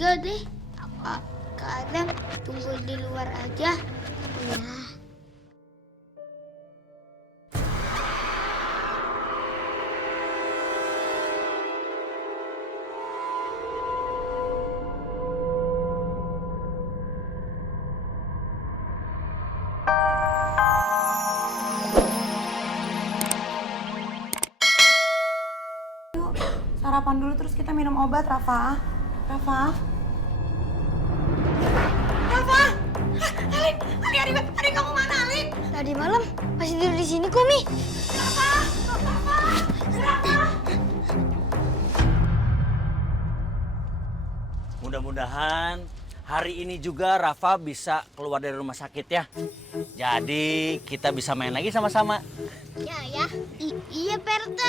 enggak deh. Apa kadang tunggu di luar aja? Ya. Sarapan dulu terus kita minum obat, Rafa. Rafa. Rafa! Alin, adik kamu mana, Alin? Tadi malam masih tidur di sini kok, Mi. Rafa! Mudah-mudahan hari ini juga Rafa bisa keluar dari rumah sakit ya. Jadi kita bisa main lagi sama-sama. Ya. Iya, PRT.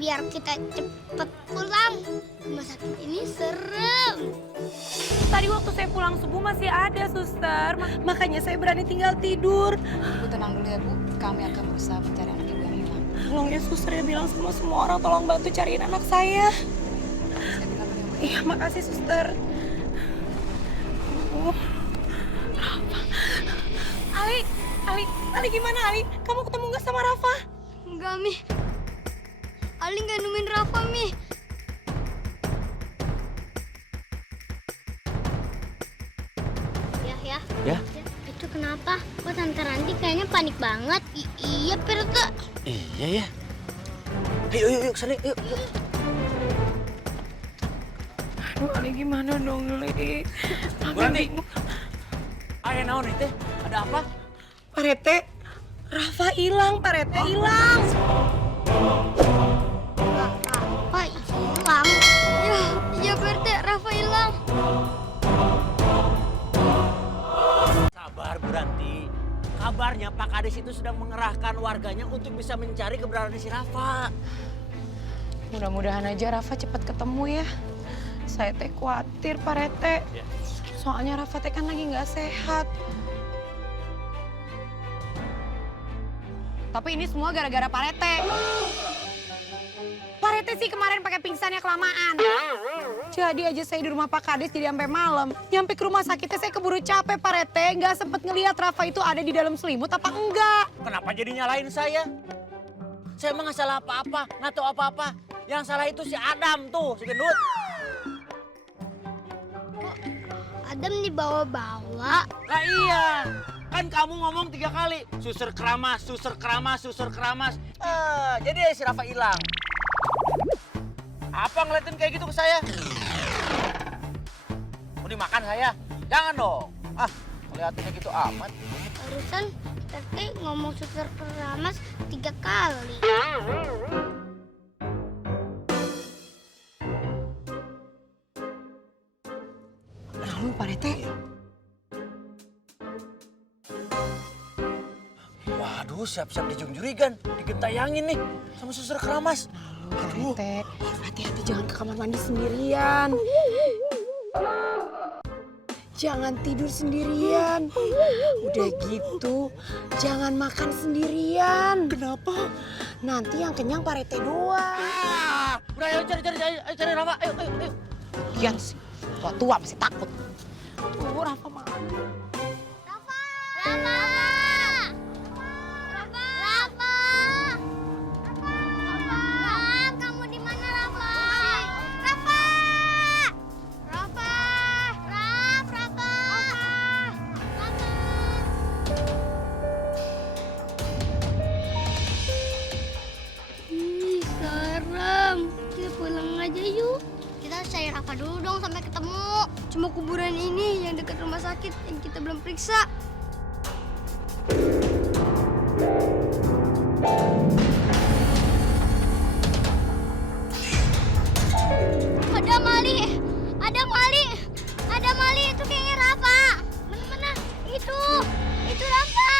Biar kita cepet pulang. Rumah sakit ini serem. Tadi waktu saya pulang subuh masih ada, suster. Makanya saya berani tinggal tidur. Ibu tenang dulu ya, Bu. Kami akan berusaha mencari anak ibu yang hilang. Tolong ya, suster ya, bilang semua orang tolong bantu cariin anak saya. Saya bilang dulu ya, Bu. Iya, makasih, suster. Rafa. Ali gimana, Ali? Kamu ketemu nggak sama Rafa? Enggak, Mi. Ali nggak nemuin Rafa, Mi. Ya. Ya? Itu kenapa? Kok Tante Ranti kayaknya panik banget? Iya, PRT. Iya ya. Yuk kesana yuk. Aduh, Ali gimana dong, Li? Bu Ranti. Ayo naon nih teh? Ada apa? Pak Rete, Rafa hilang, Pak Rete hilang. Rafa hilang. Iya, PRT. Rafa hilang. Sabar Bu Ranti. Kabarnya Pak Kades itu sedang mengerahkan warganya untuk bisa mencari keberadaan si Rafa. Mudah-mudahan aja Rafa cepat ketemu ya. Saya teh khawatir, Pak Rete. Ya. Soalnya Rafa teh kan lagi nggak sehat. Tapi ini semua gara-gara Pak Rete. Pak Rete sih kemarin pakai pingsannya kelamaan. Jadi aja saya di rumah Pak Kades jadi sampai malam. Nyampe ke rumah sakitnya saya keburu capek, Pak Rete. Nggak sempet ngelihat Rafa itu ada di dalam selimut apa enggak. Kenapa jadi nyalain saya? Saya emang nggak salah apa-apa, nggak tahu apa-apa. Yang salah itu si Adam tuh, si gendut. Adam dibawa-bawa. Lah iya, kan kamu ngomong 3 kali. Suster keramas, suster keramas, suster keramas. Jadi si Rafa hilang. Apa ngeliatin kayak gitu ke saya? Mau dimakan saya? Jangan dong. Ngeliatinnya gitu amat. Barusan PRT ngomong suster keramas 3 kali. Lalu Pak Rete. Waduh, siap-siap dijungjurigan, digentayangin nih sama suster keramas. Pak Rete, hati-hati jangan ke kamar mandi sendirian. Jangan tidur sendirian. Udah gitu, jangan makan sendirian. Kenapa? Nanti yang kenyang Pak Rete doang. Udah ayo cari Rafa, ayo. Kian sih, tua masih takut. Tuh Rafa mana? Rafa! Rafa! Rafa! Kamu di mana, Rafa? Rafa! Rafa! Rafa! Ih, serem. Kita pulang aja yuk. Kita harus cari Rafa dulu dong sampai ketemu. Cuma kuburan ini yang dekat rumah sakit yang kita belum periksa. Ada Mali, itu kayaknya Rafa. Mana? Itu Rafa.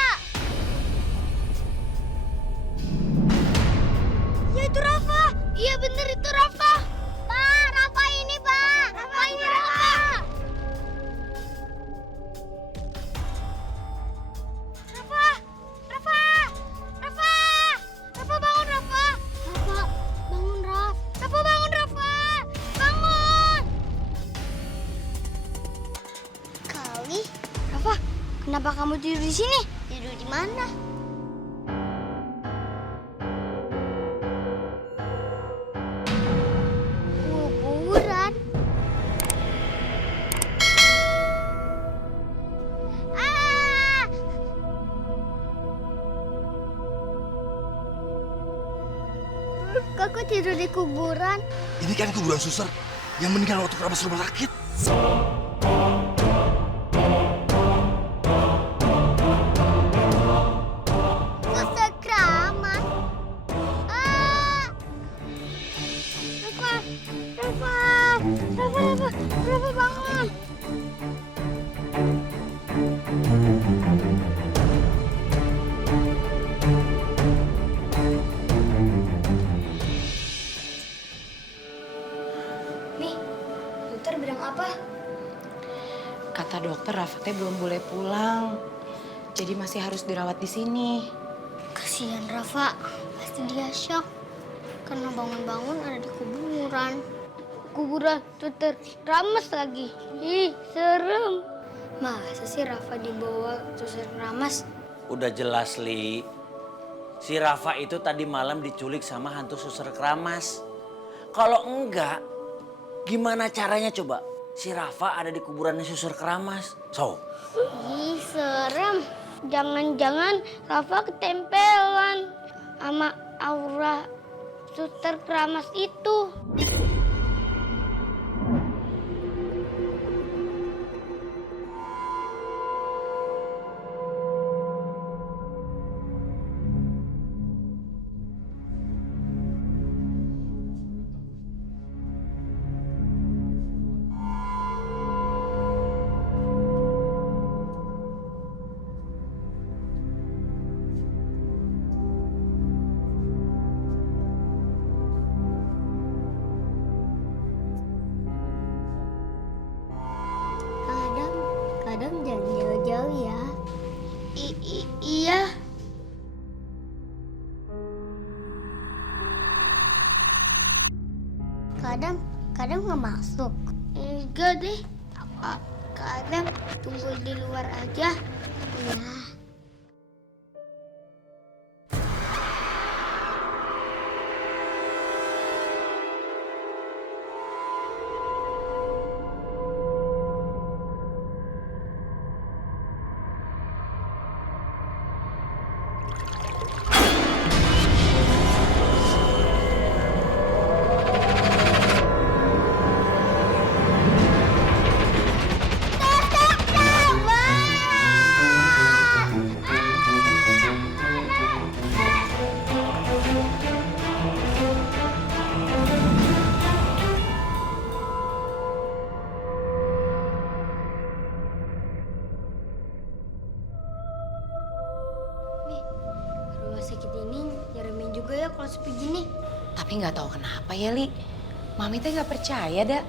Ya itu Rafa. Iya bener itu Rafa. Pak, Rafa ini Pak. Rafa ini Rafa. kamu tidur di sini? Tidur di mana? Kuburan. Ah! Kok aku tidur di kuburan? Ini kan kuburan suster yang meninggal waktu keramas rumah sakit. Suster keramas. Ah! Rafa bangun. Mi, dokter bilang apa? Kata dokter Rafa teh belum boleh pulang. Jadi masih harus dirawat di sini. Kasihan Rafa, pasti dia shock. Karena bangun-bangun ada di kuburan. Kuburan dokter Ramas lagi. Ih, serem. Masa sih Rafa dibawa dokter Ramas? Udah jelas, Li. Si Rafa itu tadi malam diculik sama hantu suster keramas. Kalau enggak, gimana caranya coba? Si Rafa ada di kuburannya suster keramas. So. Ih, serem. Jangan-jangan Rafa ketempelan sama aura dokter Keramas itu. Kadang jangan jauh-jauh ya. Iya. Kadang nggak masuk. Enggak deh. Kadang tunggu di luar aja. Ya. Rumah sakit ini nyeremin juga ya kalau sepi gini. Tapi nggak tahu kenapa ya, Li. Mami teh nggak percaya dah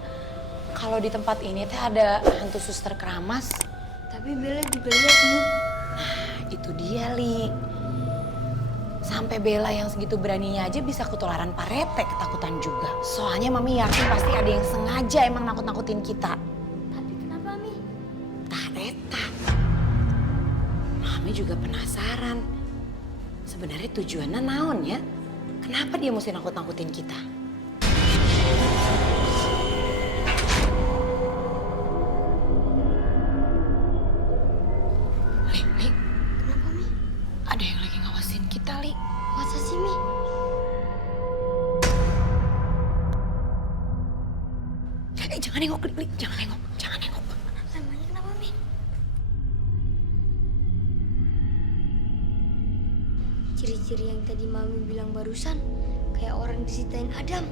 kalau di tempat ini teh ada hantu suster keramas. Tapi Bella juga lihat nih. Nah, itu dia, Li. Sampai Bella yang segitu beraninya aja bisa ketularan Pak Rete ketakutan juga. Soalnya Mami yakin pasti ada yang sengaja emang nakut-nakutin kita. Tapi kenapa, Mi? Tah eta. Mami juga penasaran. Sebenarnya tujuannya naon ya? Kenapa dia mesti nakut-nakutin kita? Li. Kenapa, Mi? Ada yang lagi ngawasin kita, Li. Masa sih, Mi? Jangan nengok, Li. Jangan nengok. Namanya kenapa, Mi? Ciri-ciri yang tadi Mami bilang barusan, kayak orang disitain Adam.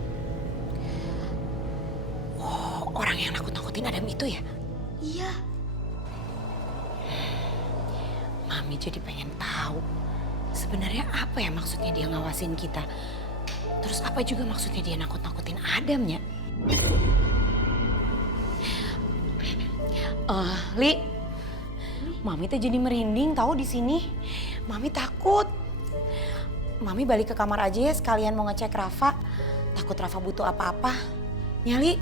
Oh, orang yang nakut-nakutin Adam itu ya? Iya. Mami jadi pengen tahu sebenarnya apa ya maksudnya dia ngawasin kita. Terus apa juga maksudnya dia nakut-nakutin Adam ya? Li, Mami tuh jadi merinding tahu di sini. Mami takut. Mami balik ke kamar aja ya sekalian mau ngecek Rafa. Takut Rafa butuh apa-apa. Ya, Li?